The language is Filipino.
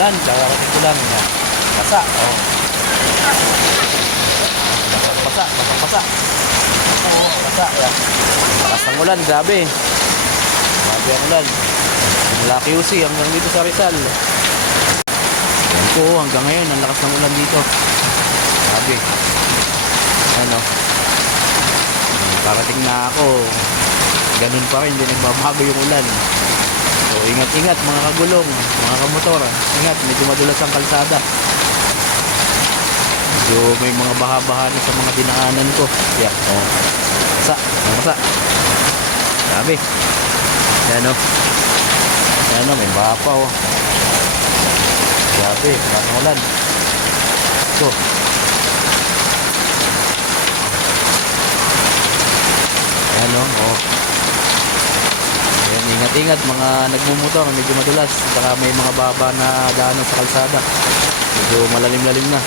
ulan, kakarating ko lang. Yan. Basa, oh. Basa, basa. Oo, basa, yan. Lakas ng ulan, grabe. Grabe ang ulan. Mula QC hanggang dito sa Rizal. Yan po, hanggang ngayon, ang lakas ng ulan dito. Grabe. Ano? Parating na ako. Ganun pa rin, hindi nagbabago yung ulan. So, ingat-ingat mga kagulong, mga kamotor. Ingat, medyo madulas ang kalsada. Medyo may mga baha-baha na sa mga dinaanan ko. Yeah, oh. Masa. Grabe. Yan o. Yan o, may baha pa o. Grabe, lakas ng ulan. So, yan o, oh. Ayan, ingat-ingat mga nagmumotor, medyo madulas. Saka may mga baba na daanan sa kalsada. Medyo malalim-lalim na.